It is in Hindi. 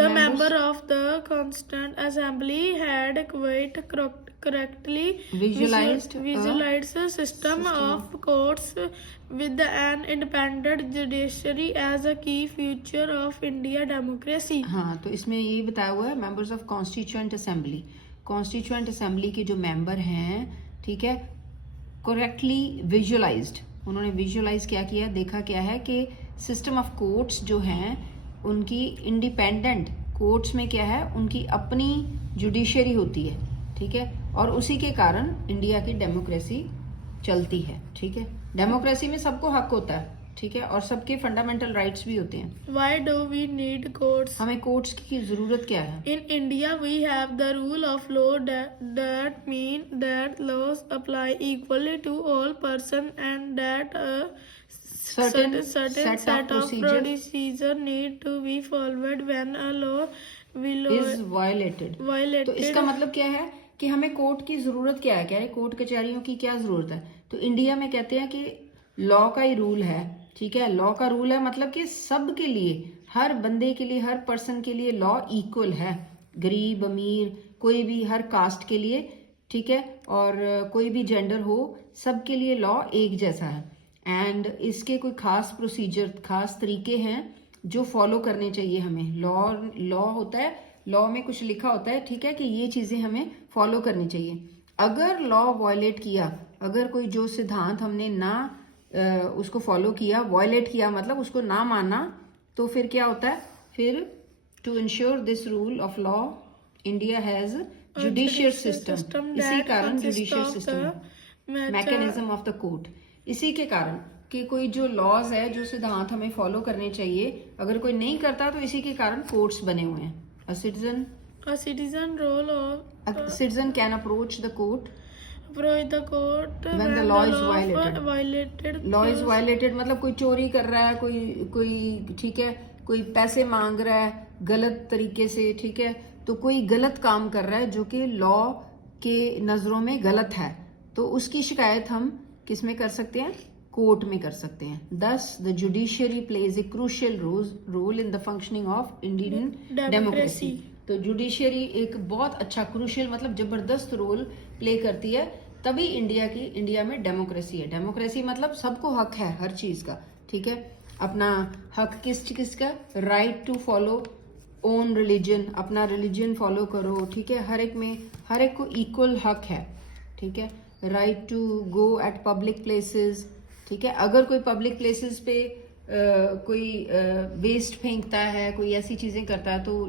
The member of the Constituent Assembly had quite correctly visualized a system of courts with an independent judiciary as a key feature of India democracy. हाँ, तो इसमें ये बताया हुआ है members of constituent assembly, constituent assembly के जो मेंबर हैं, ठीक है, करेक्टली विजुअलाइज्ड, उन्होंने विजुअलाइज क्या किया, देखा क्या है कि सिस्टम ऑफ कोर्ट्स जो हैं उनकी इंडिपेंडेंट, कोर्ट्स में क्या है, उनकी अपनी जुडिशरी होती है, ठीक है, और उसी के कारण इंडिया की डेमोक्रेसी चलती है, ठीक है। डेमोक्रेसी में सबको हक होता है, ठीक है, और सबके फंडामेंटल राइट्स भी होते हैं। Why do we need courts? हमें कोर्ट्स की जरूरत क्या है? In India, we have the rule of law that mean that laws apply equally to all person and that a certain set of procedure need to be followed when a law is violated. तो इसका मतलब क्या है कि हमें कोर्ट की जरूरत क्या है, क्या है, कोर्ट कचहरियों की क्या जरूरत है? तो इंडिया में कहते हैं कि लॉ का ही रूल है, ठीक है, लॉ का रूल है मतलब कि सब के लिए, हर बंदे के लिए, हर पर्सन के लिए लॉ इक्वल है, गरीब अमीर कोई भी, हर कास्ट के लिए, ठीक है, और कोई भी जेंडर हो, सबके लिए लॉ एक जैसा है। एंड इसके कोई खास प्रोसीजर, खास तरीके हैं जो फॉलो करने चाहिए हमें। लॉ होता है, लॉ में कुछ लिखा होता है, ठीक है, कि ये चीजें हमें फॉलो करनी चाहिए। अगर लॉ वायलेट किया, अगर कोई जो सिद्धांत हमने ना उसको फॉलो किया, वायलेट किया मतलब उसको ना माना, तो फिर क्या होता है, फिर to ensure this rule of law India has judicial system, इसी कारण judicial system, mechanism of the court, इसी के कारण कि कोई जो लॉज है, जो सिद्धांत हमें फॉलो करने चाहिए, अगर कोई नहीं करता तो इसी के कारण कोर्ट्स बने हुए हैं। A citizen role of a citizen can approach the court when the law is violated. Law is violated मतलब कोई चोरी कर रहा है, कोई ठीक है, कोई पैसे मांग रहा है गलत तरीके से, ठीक है, तो कोई गलत काम कर रहा है जो कि लॉ के नजरों में गलत है, तो उसकी शिकायत हम किस में कर सकते हैं, कोर्ट में कर सकते हैं। Thus, the judiciary plays a crucial role in the functioning of Indian democracy. तो जुडिशियरी एक बहुत अच्छा, क्रूशियल मतलब जबरदस्त रोल प्ले करती है, तभी इंडिया में डेमोक्रेसी है। डेमोक्रेसी मतलब सबको हक है हर चीज का, ठीक है, अपना हक किसका, right to follow own religion, अपना रिलीजन फॉलो करो, ठीक है, हर एक को इक्वल हक है, ठीक है, right to go at public places, ठीक है, अगर कोई पब्लिक प्लेसेस पे कोई वेस्ट फेंकता है, कोई ऐसी चीजें करता है, तो